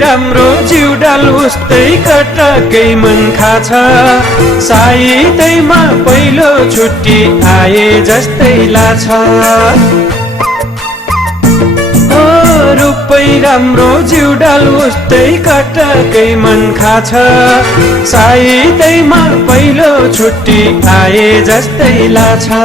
राम्रो जिउडाल उस्तै कटकै मन खाछ सायदैमा पहिलो छुट्टी आए जस्तै लाग्छ रूपै राम्रो जिउडाल उस्तै कटकै मन खाछ सायदैमा पहिलो छुट्टी आए जस्तै लाग्छ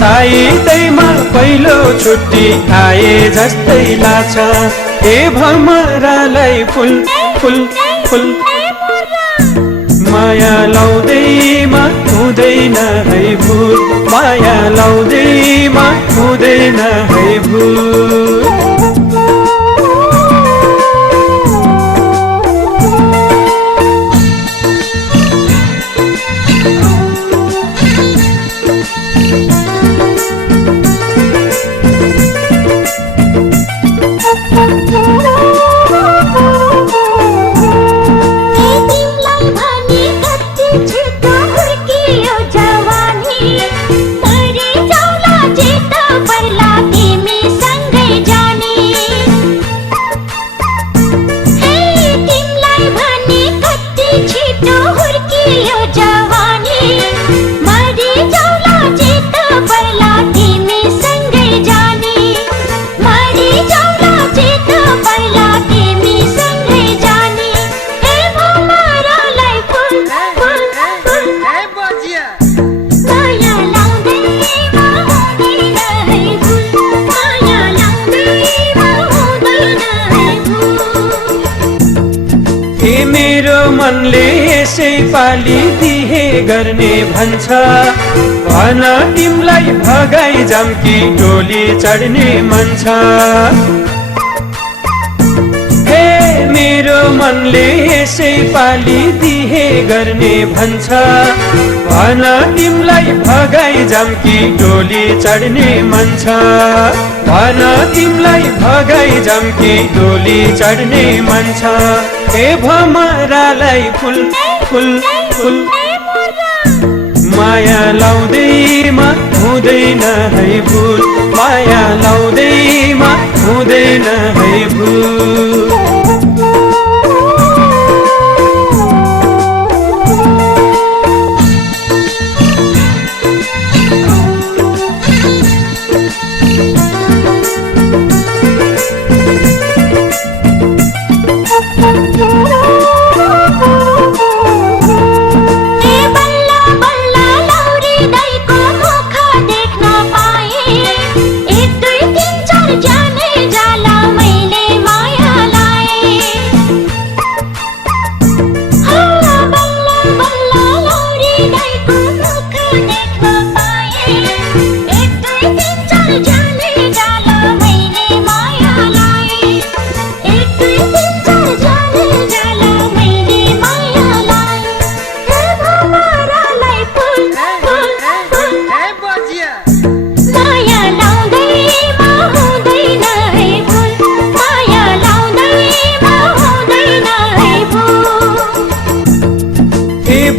सायदैमा पहिलो छुट्टी आए जस्तै लाग्छ ए भमरालाई फुल फुल फुल माया लाउँदैमा हुँदैन है भुल माया लाउँदैमा हुँदैन है भुल मनले यसै पाली दिहे गर्ने भन्छ भन तिमलाई भगाई जाम्की टोली चढ्ने मन छ हे मेरो मनले यसै पाली दिहे गर्ने भन्छ भन तिमलाई भगाई जाम्की टोली चढ्ने मन छ भन तिमलाई भगाई जाम्की टोली चढ्ने मन छ ए भमरालाई फुल फुल फुल माया लाउँदैमा हुँदैन है भुल माया लाउँदैमा हुँदैन है भुल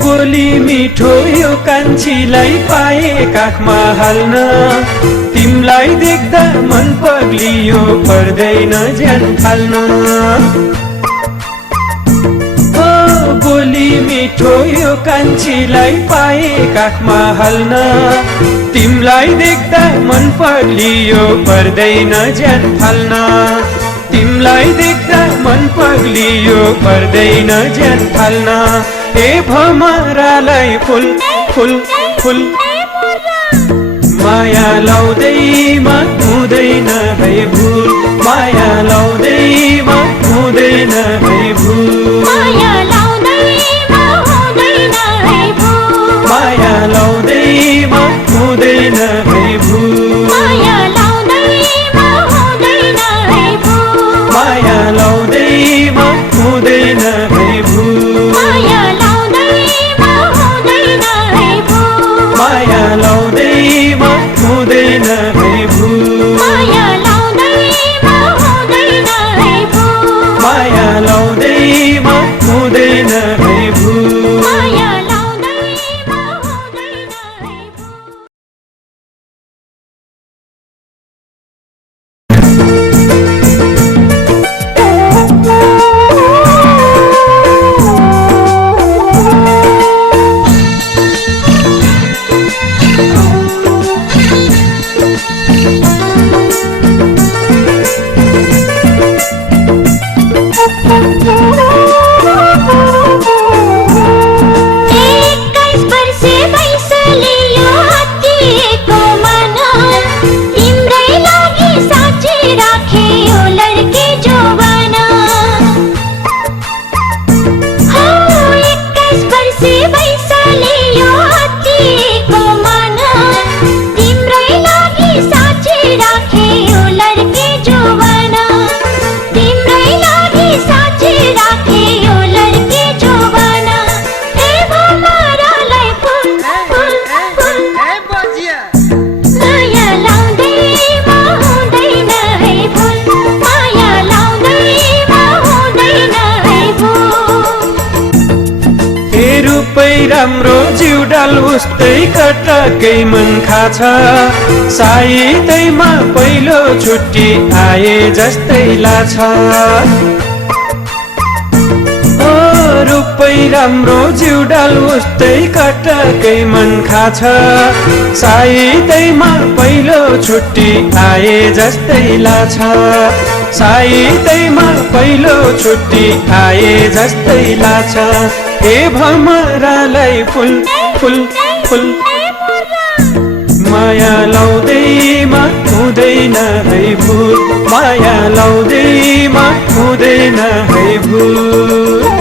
बोली मिठो यो कान्छीलाई पाए काखमा हाल्न तिमलाई देख्दा मन पग्लियो पर्दैन ज्यान फाल्न बोली मिठो यो कान्छीलाई पाए काखमा हाल्न तिमलाई देख्दा मन पग्लियो पर्दैन ज्यान फाल्न तिमलाई देख्दा मन पग्लियो पर्दैन ज्यान फाल्न ए भमरालाई फुल फुल फुल माया लाउँदैमा हुँदैन है भुल माया लाउँदैमा हुँदैन है भुल माया लाउँदैमा हुँदैन है भुल माया लाउँदैमा हुँदैन है भुल माया लाउँदैमा हुँदैन है भुल माया लाउँदैमा हुँदैन है भुल माया लाउँदैमा हुँदैन है भुल माया लाउँदैमा हुँदैन है भुल माया लाउँदैमा हुँदैन है भुल माया लाउँदैमा राम्रो जिउडाल उस्तै कटकै मन खाछ सायदैमा पहिलो छुट्टी आए जस्तै लाग्छ ओ रूपै राम्रो जिउडाल उस्तै कटकै मन खाछ सायदैमा पहिलो छुट्टी आए जस्तै लाग्छ सायदैमा पहिलो छुट्टी आए जस्तै लाग्छ ए भमरालाई फुल फुल फुल माया लाउँदैमा हुँदैन है भुल माया लाउँदैमा हुँदैन है भुल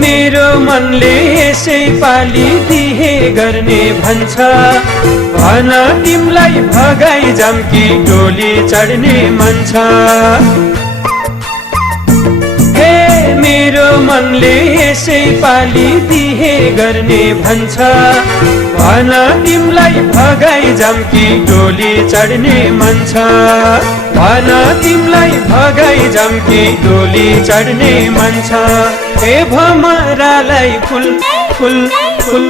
मेरो मनले यसै पाली दिहे गर्ने भन्छ भन तिमलाई भगाई जाम्की डोली चढ्ने मन छ हे मेरो मनले यसै पाली दिहे गर्ने भन्छ भन तिमलाई भगाई जाम्की डोली चढ्ने मन छ भन तिमलाई भगाई जाम्की डोली चढ्ने मन छ ए भमरालाई फुल फुल फुल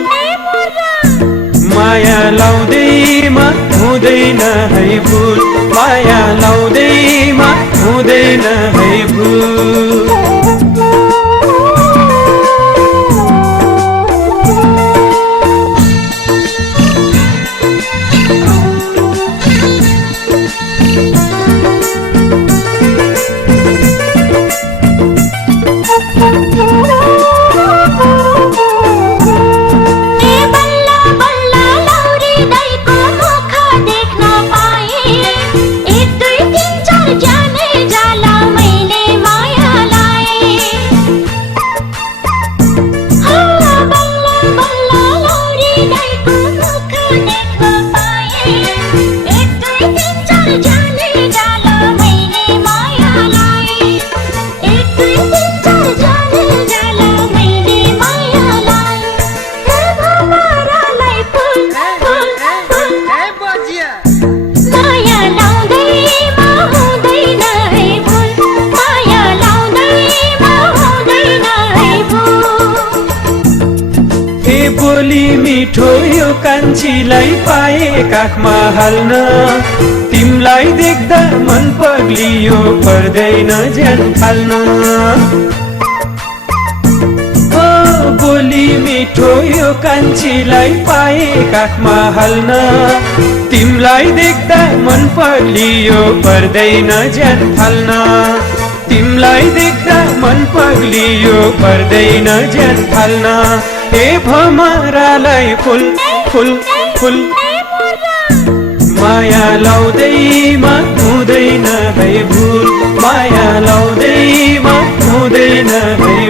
माया लाउँदैमा हुँदैन है भुल माया लाउँदैमा हुँदैन है भुल बोली मिठो यो कान्छीलाई पाए काखमा हाल्न तिमलाई देख्दा मन पग्लियो पर्दैन ज्यान फाल्न ओ बोली मिठो यो कान्छीलाई पाए काखमा हाल्न तिमलाई देख्दा मन पग्लियो पर्दैन ज्यान फाल्न तिमलाई देख्दा मन पग्लियो पर्दैन ज्यान फाल्न ए भमरालाई फुल फुल फुल माया लाउँदैमा हुँदैन है भुल माया लाउँदैमा हुँदैन है